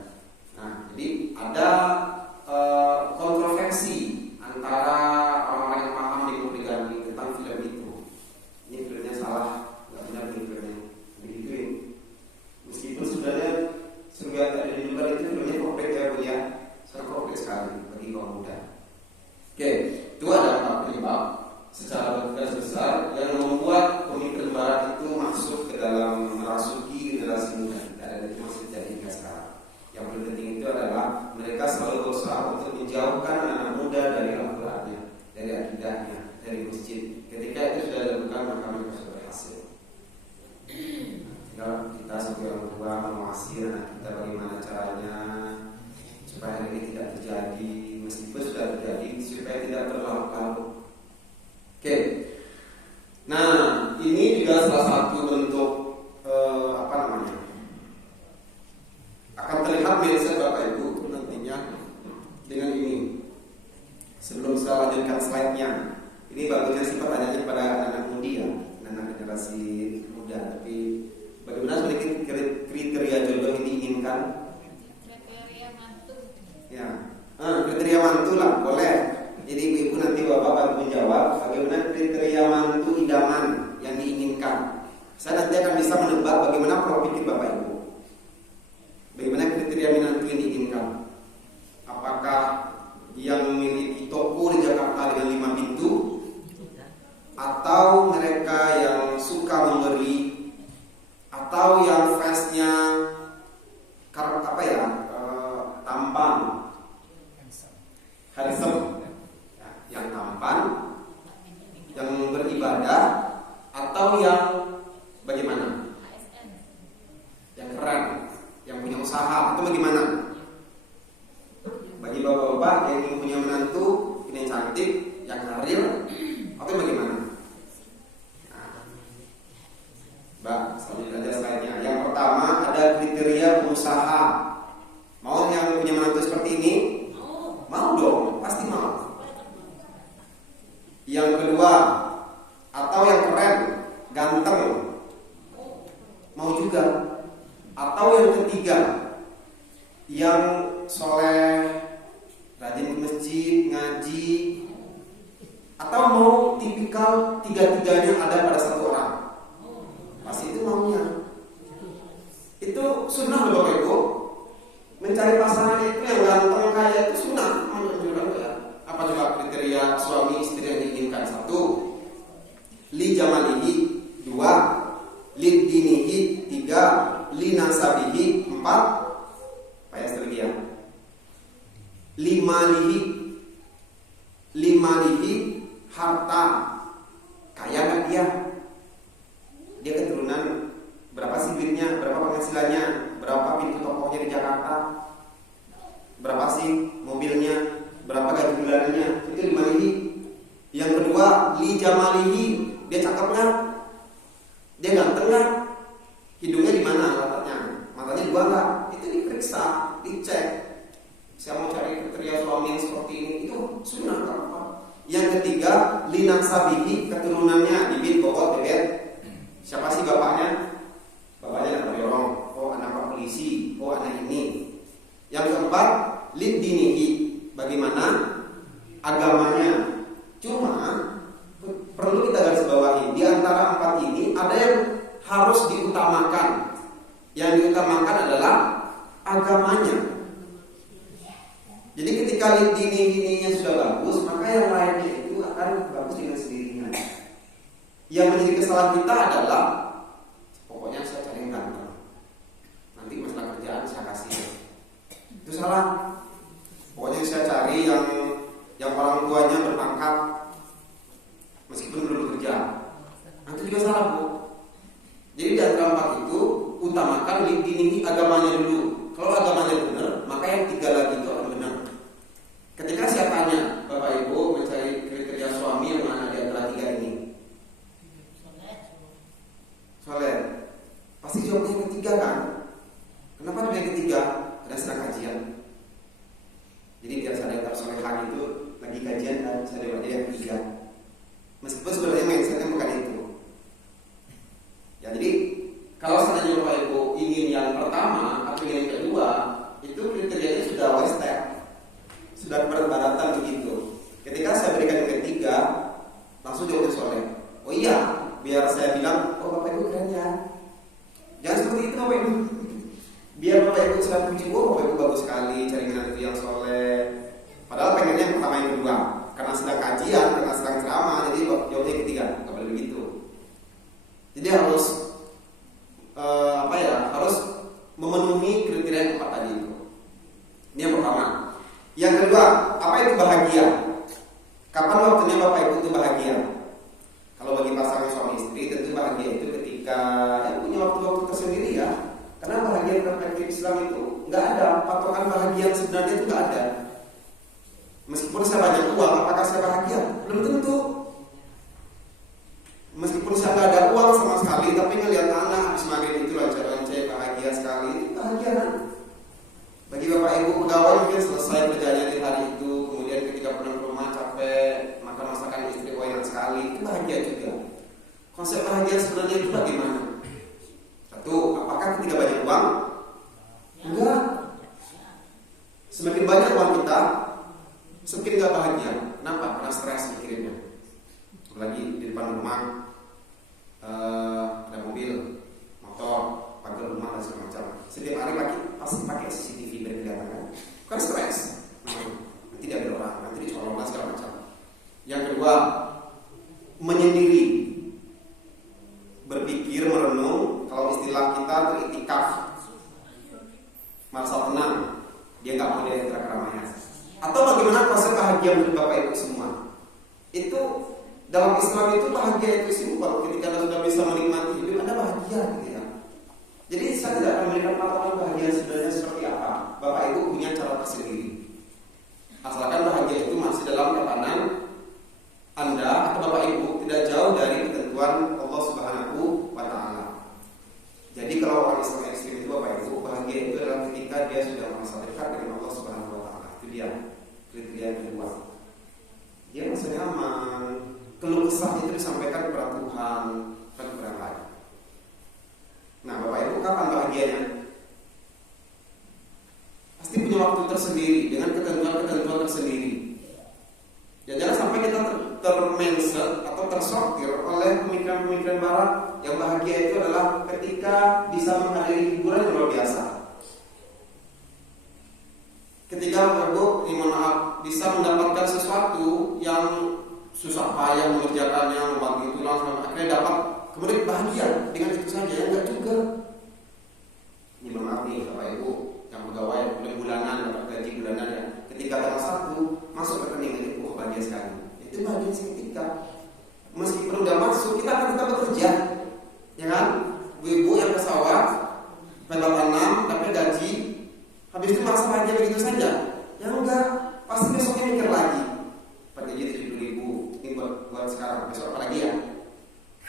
Nah, jadi ada kontroversi antara orang-orang yang paham di poligami tentang film itu. Ini filmnya salah, nggak benar ini filmnya. Begituin. Meskipun sebenarnya surga tak dirindukan itu filmnya kompleks ya Bu ya, sangat kompleks sekali bagi kaum muda. Oke, itu ada empat penyebab secara garis besar yang membuat pemikiran barat itu masuk ke dalam merasuki generasi muda kita, dan itu masih terjadi hingga sekarang. Yang paling penting itu adalah mereka selalu berusaha untuk menjauhkan anak muda dari Al-Qurannya, dari akidahnya, dari masjid. Ketika itu sudah dilakukan, maka mereka sudah berhasil. Tinggal kita sebagai orang tua mengawasi anak kita bagaimana caranya supaya hal ini tidak terjadi, meskipun sudah terjadi, supaya tidak berlarut-larut. Oke. Nah, ini juga salah satu bentuk akan terlihat mindset Bapak Ibu nantinya dengan ini. Sebelum saya lanjutkan slide-nya, ini bagusnya sih pertanyaannya pada anak mudi ya, anak generasi muda. Tapi bagaimana sedikit kriteria jodoh ini diinginkan? Kriteria mantu. Ya, kriteria mantu lah, boleh. Jadi ibu nanti bapak baru menjawab bagaimana kriteria mantu idaman yang diinginkan. Saya nanti akan bisa menebak bagaimana pola pikir bapak ibu. Bagaimana kriteria menantu yang diinginkan? Apakah yang memiliki toko di Jakarta dengan 5 pintu, atau mereka yang suka memberi, atau yang fansnya tampan, handsome, yang tampan, yang beribadah, atau yang bagaimana? bapak-bapak yang ingin punya menantu ini cantik, yang karir, atau bagaimana? Mbak, selanjutnya slide-nya. Yang pertama ada kriteria pengusaha. Mau yang punya menantu seperti ini? Mau dong, pasti mau. Yang kedua, atau yang keren, ganteng, mau juga. Atau yang ketiga, yang soleh, rajin ke masjid, ngaji, atau mau tipikal tiga-tiganya ada pada satu orang. Pasti itu maunya. Itu sunnah loh Bapak Ibu. Mencari pasangan itu yang ganteng kaya itu sunnah. Apa coba kriteria suami istri yang diinginkan? 1, li jamalihi. 2, li dinihi. 3, li nasabihi. 4, apa ya lagi ya? 5 lihi harta. Kaya nggak dia? Dia keturunan berapa sih duitnya, berapa penghasilannya, berapa pintu tokonya di Jakarta, berapa sih mobilnya, berapa gaji bulanannya, itu 5 lihi. Yang kedua, li jamalihi, dia cakep nggak? Dia ganteng nggak? Hidungnya di mana letaknya? Matanya 2 nggak? Itu diperiksa, dicek. Saya mau cari kriteria suami yang seperti ini, itu sunnah nggak apa-apa. Yang ketiga, li nasabihi, keturunannya, bibit, bobot, bebet. Siapa sih bapaknya? Bapaknya anak orang, oh anak pak polisi, oh anak ini. Yang keempat, lid dinihi, bagaimana agamanya. Cuma perlu kita garis bawahi, di antara 4 ini ada yang harus diutamakan. Yang diutamakan adalah agamanya. Jadi ketika lid dinihinya sudah bagus, maka yang lainnya itu akan bagus dengan sendirinya. Yang menjadi kesalahan kita adalah pokoknya saya cari yang ganteng, nanti masalah kerjaan saya kasih. Itu salah. Pokoknya saya cari yang orang tuanya berpangkat meskipun belum bekerja. Itu juga salah, Bu. Jadi di antara 4 itu utamakan ini agamanya dulu. Kalau agamanya benar, maka yang 3 lagi itu akan benar. Ketika saya tanya, Bapak Ibu mencari kriteria suami yang mana di antara 3 ini? Soleh. Pasti jawabnya yang ketiga kan? Kenapa yang ketiga? Ada sedang kajian. Jadi biar saya tetap solehan itu lagi kajian dan saya jawabnya yang ketiga. Meskipun sebenarnya mindsetnya bukan itu. Ya jadi kalau seandainya Bapak Ibu ingin yang pertama atau yang kedua, itu kriterianya sudah one step, sudah berbaratan begitu. Ketika saya berikan yang ketiga, langsung jawabnya soleh. Oh iya, biar saya bilang, oh Bapak Ibu keren ya. Jangan seperti itu Bapak Ibu. Biar Bapak Ibu sudah puji, oh Bapak Ibu bagus sekali cari menantu yang soleh. Padahal pengennya yang pertama yang kedua. Karena sedang kajian, karena sedang ceramah, jadi jawabnya yang ketiga. Gak boleh begitu. Jadi harus harus memenuhi kriteria yang 4 tadi itu. Ini yang pertama. Yang kedua, apa itu bahagia? Kapan waktunya Bapak Ibu itu bahagia? Kalau bagi pasangan suami istri, tentu bahagia itu ketika punya waktu-waktu tersendiri ya. Karena bahagia dalam perspektif Islam itu nggak ada patokan bahagia sebenarnya itu nggak ada. Meskipun saya banyak uang, apakah saya bahagia? Belum tentu. Meskipun saya nggak ada uang sama sekali, tapi ngelihat anak habis maghrib itu loncat-loncat bahagia sekali, itu bahagia kan? Bagi Bapak Ibu pegawai mungkin selesai kerjanya di hari itu, kemudian ketika pulang ke rumah capek, makan masakan istri enak sekali, itu bahagia juga. Konsep bahagia sebenarnya itu bagaimana? 1, apakah ketika banyak uang? Enggak. Semakin banyak uang kita, semakin nggak bahagia. Kenapa? Karena stres mikirinnya. Apalagi di depan rumah ada mobil, motor, pagar rumah dan segala macam. Setiap hari pasti pakai CCTV biar kelihatan kan? Kan stres. Nanti dia ada orang, nanti dicolong dan segala macam. Yang kedua, menyendiri, berpikir, merenung. Kalau istilah kita teritikaf, merasa tenang, dia nggak mau di keramaian. Atau bagaimana konsep bahagia menurut Bapak Ibu semua? Itu dalam Islam itu bahagia itu simpel. Ketika Anda sudah bisa menikmati hidup, Anda bahagia gitu ya. Jadi saya tidak akan memberikan patokan bahagia sebenarnya seperti apa. Bapak Ibu punya cara tersendiri. Kriteria yang kedua, dia merasa nyaman, keluh kesah itu disampaikan kepada Tuhan, bukan kepada yang lain. Nah, Bapak Ibu kapan bahagianya? Pasti punya waktu tersendiri dengan ketentuan-ketentuan tersendiri. Ya, jangan sampai kita termindset atau tersortir oleh pemikiran-pemikiran barat yang bahagia itu adalah ketika bisa menghadiri hiburan yang luar biasa. Ketika Bapak Ibu, bisa mendapatkan sesuatu yang susah payah mengerjakannya, membagi tulang sampai akhirnya dapat, kemudian bahagia dengan itu saja, ya enggak juga. Ini maaf nih Bapak Ibu yang pegawai kemudian bulanan dapat gaji bulanan ya. Ketika tanggal 1 masuk ke rekening ini, bahagia sekali. Itu bahagia seketika. Meskipun udah masuk, kita akan tetap bekerja, ya kan? Ibu yang ke sawah, pada tanam, dapat gaji, habis itu merasa bahagia begitu saja. Ya enggak, pasti besoknya mikir lagi. Pada gaji 70.000, ini buat sekarang, besok apa lagi ya?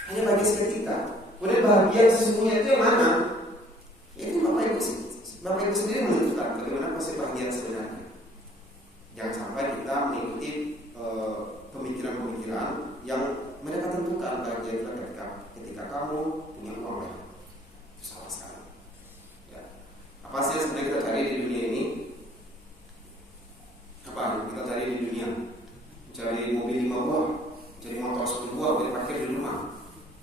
Hanya bahagia seketika. Kemudian bahagia sesungguhnya itu yang mana? Itu Bapak Ibu sendiri menentukan bagaimana proses bahagia sebenarnya. Jangan sampai kita mengikuti pemikiran-pemikiran yang mereka tentukan bahagia itu ketika kamu punya uang banyak. Itu salah sekali. Ya. Apa sih yang sebenarnya kita cari di dunia ini? Apa yang kita cari di dunia? Cari mobil 5 buah, cari motor 10 buah, boleh parkir di rumah,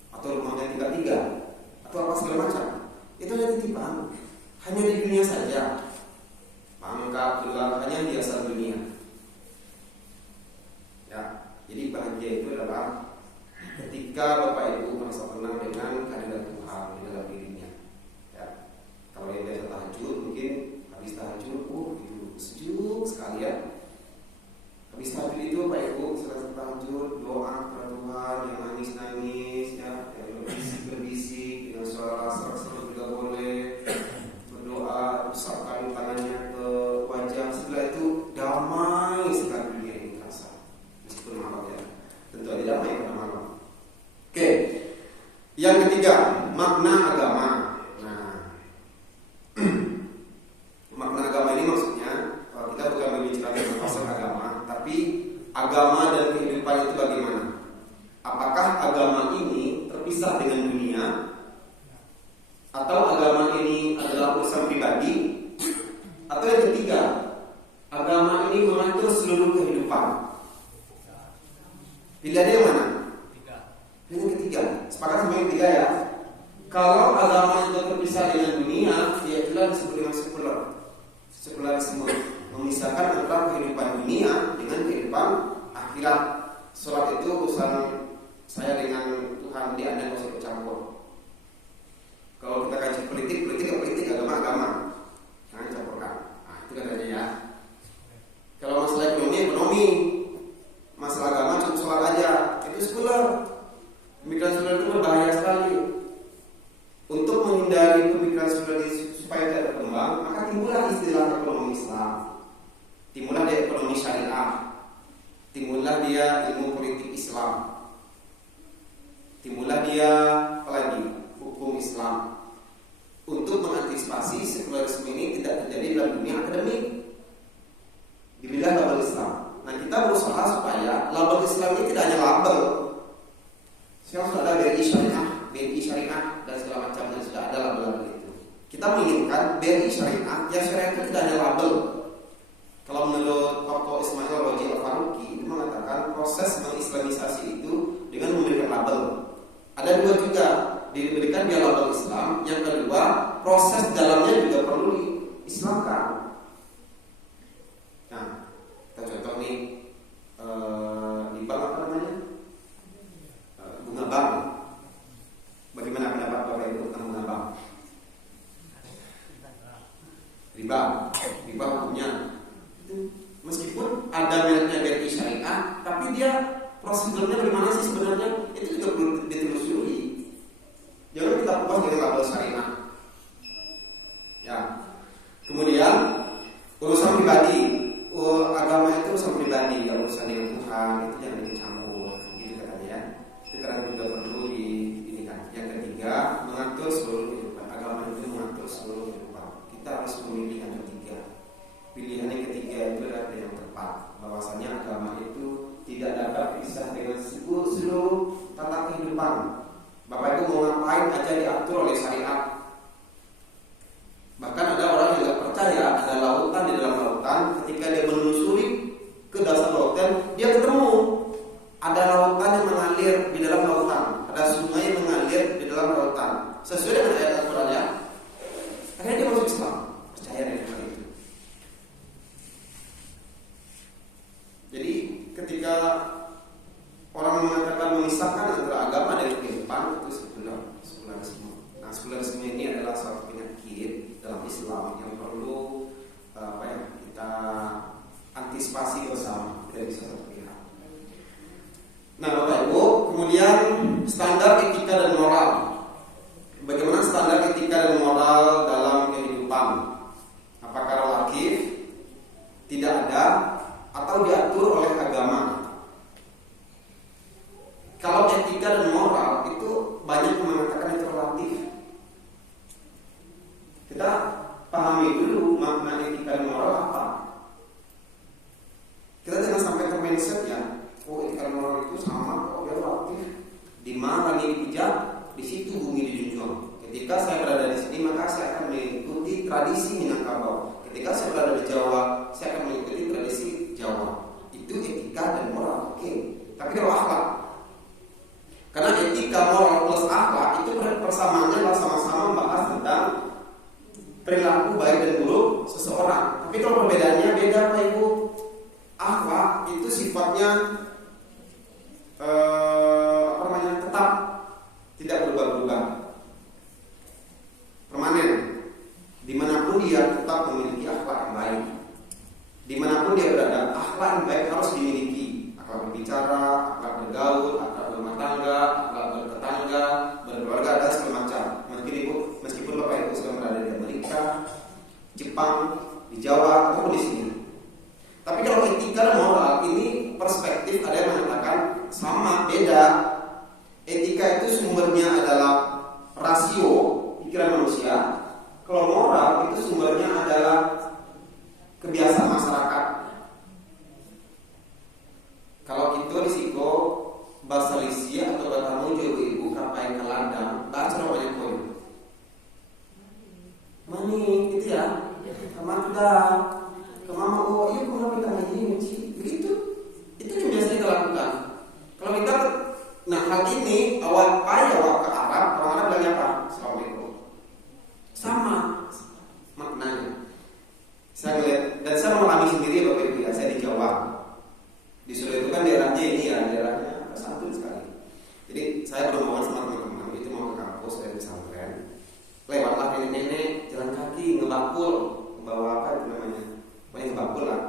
atau rumahnya 3, atau apa segala macam. Itu hanya titipan, hanya di dunia saja. Pangkat, gelar, hanya hiasan dunia. Ya, jadi bahagia itu adalah ketika Bapak Ibu merasa tenang dengan kehadiran Tuhan di dalam dirinya. Ya, kalau yang biasa tahajud, mungkin habis tahajud, itu sejuk sekali ya. Habis tahajud itu Bapak Ibu selesai tahajud, doa kepada Tuhan yang nangis-nangis, ya, yang berbisik dengan suara serak-serak juga boleh. Berdoa, usapkan tangannya ke wajah, setelah itu damai sekali dunia ini terasa. Meskipun malam ya, tentu ada damai pada malam. Oke, yang ketiga, makna agama. Nah, makna agama ini maksudnya kita bukan berbicara tentang konsep agama, tapi agama dan kehidupan itu bagaimana? Apakah agama ini terpisah dengan dunia? Atau agama ini adalah urusan pribadi? Atau yang ketiga, agama ini mengatur seluruh kehidupan? Pilihannya yang mana? Yang ketiga. Sepakat sama yang ketiga ya. Kalau agama itu terpisah dengan dunia, ya itulah disebut dengan sekuler. Sekularisme, memisahkan antara kehidupan dunia dengan kehidupan akhirat. Sholat itu urusan saya dengan Tuhan, dia Anda harus ikut campur. Kalau kita kaji politik ya politik, agama. Jangan campurkan. Nah, itu katanya ya. Kalau masalah ekonomi, masalah agama cukup sholat aja. Itu sekuler. Pemikiran sekuler itu berbahaya sekali. Untuk menghindari pemikiran sekuler supaya tidak berkembang, maka timbullah istilah ekonomi Islam. Timbullah dia ekonomi syariah. Timbullah dia ilmu politik Islam. Timbullah dia apalagi hukum Islam. Untuk mengantisipasi sekularisme ini tidak terjadi dalam dunia akademik. Diberilah label Islam. Nah, kita berusaha supaya label Islam ini tidak hanya label. Sekarang sudah ada BRI Syariah dan segala macam, dan sudah ada label-label itu. Kita menginginkan BRI Syariah, yang syariah itu tidak hanya label. Kalau menurut tokoh Ismail Roji Al-Faruqi itu mengatakan proses mengislamisasi itu dengan memberikan label. Ada dua juga, diberikan dia label Islam. Yang kedua, proses dalamnya juga perlu diislamkan. Nah, kita contoh nih di bank apa namanya? Bunga bank. Bagaimana pendapat Bapak Ibu tentang bunga bank? Riba hukumnya. Meskipun ada mereknya BRI Syariah, tapi dia prosedurnya bagaimana sih sebenarnya? Itu juga perlu ditelusuri. Jangan kita puas dengan label syariah. Ya. Kemudian urusan pribadi, agama itu urusan pribadi, ya urusan dengan Tuhan itu jangan dicampur, gitu katanya ya. Itu kadang juga perlu ini kan. Yang ketiga, mengatur seluruh kehidupan. Agama itu mengatur seluruh kehidupan. Kita harus memilih yang ketiga. Pilihan yang ketiga itu adalah yang tepat. ketika orang mengatakan memisahkan antara agama dan kehidupan itu sekularisme. Nah, sekularisme ini adalah suatu penyakit dalam Islam yang perlu kita antisipasi bersama, tidak bisa satu pihak. Nah, Bapak Ibu, kemudian standar etika dan moral. Bagaimana standar etika dan moral dalam kehidupan? Apakah relatif, tidak ada, atau diatur oleh agama? Kalau etika dan moral itu banyak yang mengatakan itu relatif. Kita pahami dulu makna etika dan moral apa. Kita jangan sampai termindset ya, oh etika dan moral itu sama, oh dia relatif. Di mana langit dipijak, di situ bumi dijunjung. Ketika saya berada di sini, maka saya akan mengikuti tradisi Minangkabau. Ketika saya berada di Jawa, saya akan mengikuti tradisi Jawa. Itu etika dan moral, oke. Tapi kalau akhlak, karena etika, moral plus akhlak itu persamaannya adalah sama-sama membahas tentang perilaku baik dan buruk seseorang. Tapi kalau perbedaannya beda, Pak Ibu. Akhlak itu sifatnya tetap, tidak berubah-ubah, permanen. Dimanapun dia tetap memiliki akhlak yang baik. Dimanapun dia berada, akhlak yang baik harus dimiliki. Akhlak berbicara, akhlak bergaul, akhlak berumah tangga, akhlak bertetangga, berkeluarga, dan segala macam. Meskipun Bapak Ibu sedang berada di Amerika, Jepang, di Jawa, ataupun di sini. Tapi kalau etika dan moral ini perspektif, ada yang mengatakan sama, beda. Etika itu sumbernya adalah rasio pikiran manusia. Kalau moral itu sumbernya adalah kebiasaan masyarakat. Kalau kita di siko bahasa Lisia atau bahasa Mojo ibu kapai keladang, bahasa banyak poin. Mani gitu ya, kemana sudah, kemana oh iya kurang minta ini begitu. Itu yang biasa kita lakukan. Kalau kita, nah hal ini awal ke Arab, orang Arab bilangnya apa? Assalamualaikum. Sama maknanya. Saya melihat dan saya mengalami sendiri Bapak Ibu ya, saya di Jawa. Di Solo itu kan daerahnya ini ya, daerahnya santun sekali. Jadi saya berhubungan sama teman-teman itu mau ke kampus dari pesantren. Lewatlah nenek-nenek jalan kaki ngebakul, bawa apa itu namanya? Banyak ngebakul lah.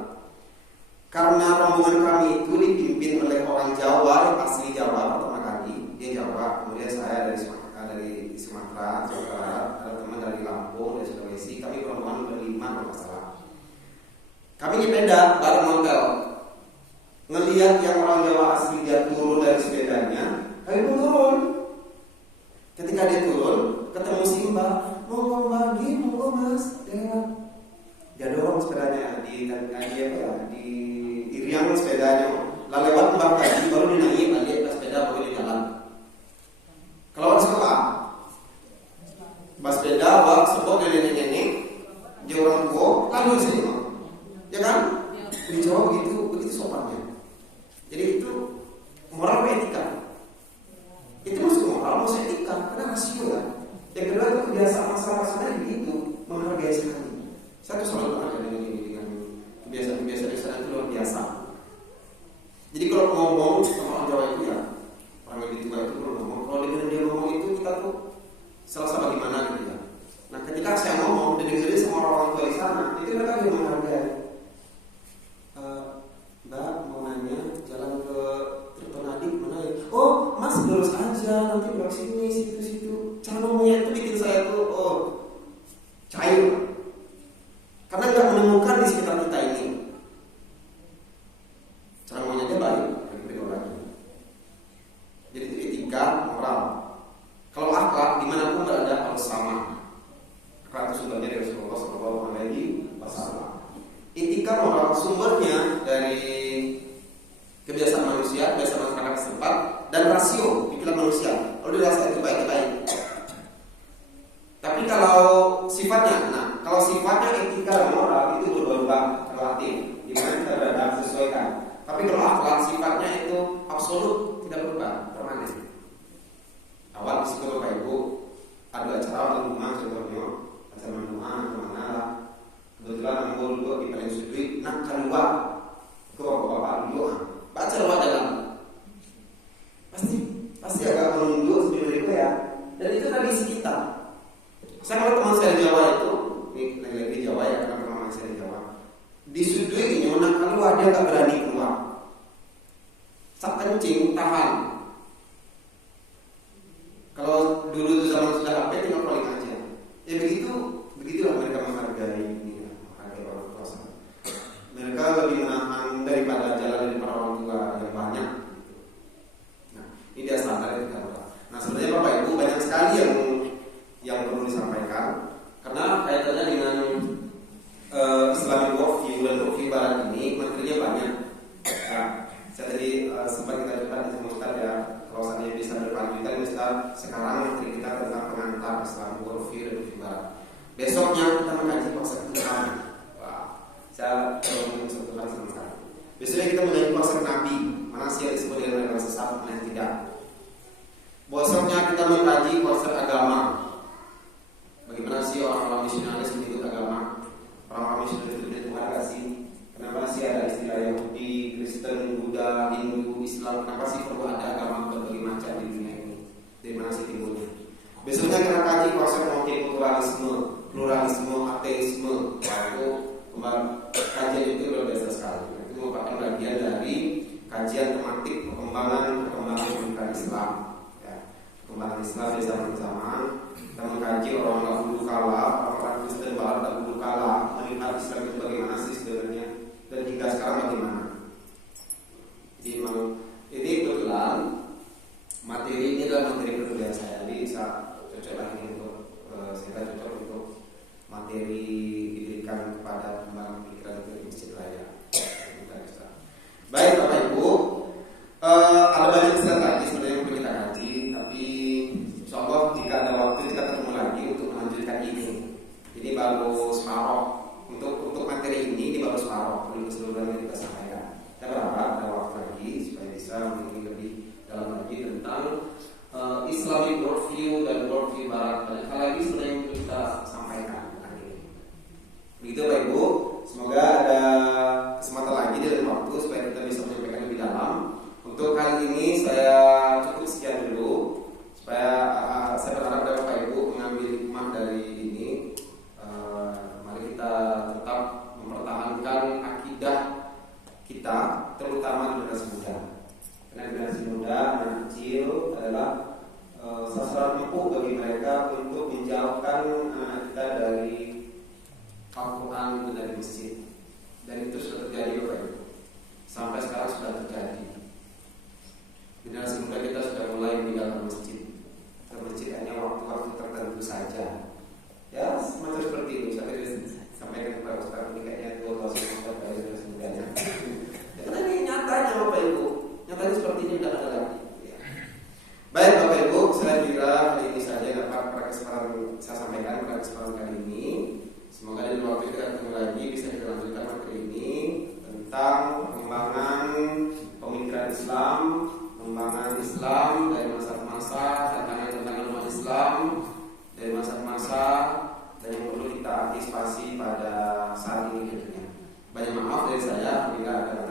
Karena rombongan kami itu dipimpin oleh orang Jawa yang asli Jawa pertama kali, dia Jawa. Kemudian saya dari Sumatera, ada teman dari Lampung, dari Sulawesi. Kami rombongan berlima kalau nggak salah. Kami nyepeda bareng hotel. Ngelihat yang orang Jawa asli dia turun dari sepedanya, kami pun turun. Ketika dia turun, ketemu si Mbak, monggo Mbak, monggo Mas, dia dorong sepedanya di iriang sepedanya. Lalu lewat Mbak tadi baru dinaik lagi ke sepeda baru di jalan. Kalau orang sekolah, Mbak sepeda bawa sebut nenek-nenek, dia orang tua, lalu sini, ya kan? Di Jawa begitu sopannya. Jadi itu moral dan etika. Itu masuk moral, masuk etika, karena rasio ya. Yang kedua itu kebiasaan masyarakat sebenarnya begitu, menghargai sekali. Saya tuh selalu ada dengan kebiasaan-kebiasaan di sana itu luar biasa. Jadi kalau ngomong sama orang Jawa itu ya, orang lebih tua itu kalau ngomong, kalau dengerin dia ngomong itu kita tuh serasa bagaimana gitu ya. Nah ketika saya ngomong dan dengerin sama orang tua di sana, itu mereka juga menghargai. Mbak mau nanya jalan ke Tirtonadi mana ya? nggak berani keluar. Sak kencing tahan. Kalau dulu itu zaman sudah HP tinggal calling aja. Ya begitulah mereka menghargai ini, menghargai orang tua. Mereka lebih menahan daripada jalan dari para orang tua yang banyak. Nah, ini dia standar itu kan. Nah, sebenarnya Bapak Ibu banyak sekali yang perlu disampaikan karena kaitannya dengan Islamic worldview dan worldview Barat ini materinya banyak. Nah, saya tadi sempat kita coba di Ustaz ya, kalau seandainya bisa berlanjutan Ustaz, sekarang materi kita tentang pengantar Islamic worldview dan worldview Barat. Besoknya kita mengkaji konsep Tuhan. Wah, saya belum konsep Tuhan sama sekali. Besoknya kita mengkaji konsep Nabi, mana sih yang disebut dengan agama sesat, mana yang tidak. Besoknya kita mengkaji konsep agama. Bagaimana sih orang-orang misionaris menyebut agama? Orang-orang misionaris itu Tuhan nggak sih? Kenapa sih ada istilah Yahudi, Kristen, Buddha, Hindu, Islam? Kenapa sih perlu ada agama berbagai macam di dunia ini? Dari mana sih timbulnya? Besoknya kita kaji konsep multikulturalisme, pluralisme, ateisme. Itu kajian itu luar biasa sekali. Itu merupakan bagian dari kajian tematik perkembangan pemikiran Islam. Ya, perkembangan Islam di zaman-zaman. Kita mengkaji orang dahulu kala, orang Kristen Barat dahulu kala, melihat Islam itu bagaimana sih sebenarnya, dan hingga sekarang bagaimana. Jadi memang ini kebetulan materi ini adalah materi pekerjaan saya, jadi bisa cocok lagi untuk saya cocok untuk materi diberikan kepada pembangunan pikiran di Masjid Raya. Baik Bapak Ibu, ada banyak istilah tadi sebenarnya yang perlu kita kaji, tapi insyaallah jika ada waktu kita ketemu lagi untuk melanjutkan ini. Ini baru separoh untuk materi ini baru separoh belum seluruhnya kita sampaikan. Saya berharap ada waktu lagi supaya bisa memiliki lebih dalam lagi tentang Islamic worldview dan worldview Barat. Banyak hal lagi sebenarnya yang perlu kita sampaikan hari ini. Begitu Pak Ibu, semoga ada kesempatan lagi dalam waktu supaya kita bisa menyampaikan lebih dalam. Untuk kali ini saya cukup sekian dulu. Supaya saya berharap dari Bapak Ibu mengambil hikmah dari ini. Mari kita tetap mempertahankan akidah kita, terutama generasi muda. Karena generasi muda, anak kecil adalah sasaran empuk bagi mereka untuk menjauhkan anak kita dari Al-Quran dan dari masjid. Dan itu sudah terjadi Bapak Ibu. Sampai sekarang sudah terjadi. Generasi muda kita sudah mulai meninggalkan masjid. Masjid hanya waktu-waktu tertentu saja. Ya, semacam seperti itu. Saya sampaikan kepada Ustaz ini kayaknya 2 tahun semester dari generasi mudanya. Karena ini nyatanya Bapak Ibu, nyatanya seperti ini tidak ada lagi. Ya. Baik Bapak Ibu, saya kira hari ini saja dapat pada kesempatan saya sampaikan pada kesempatan kali ini. Semoga di waktu kita ketemu lagi bisa kita lanjutkan materi ini tentang pengembangan pemikiran Islam, pengembangan Islam dari masa ke masa, tantangan umat Islam dari masa ke masa, dan yang perlu kita antisipasi pada saat ini tentunya. Banyak maaf dari saya bila ada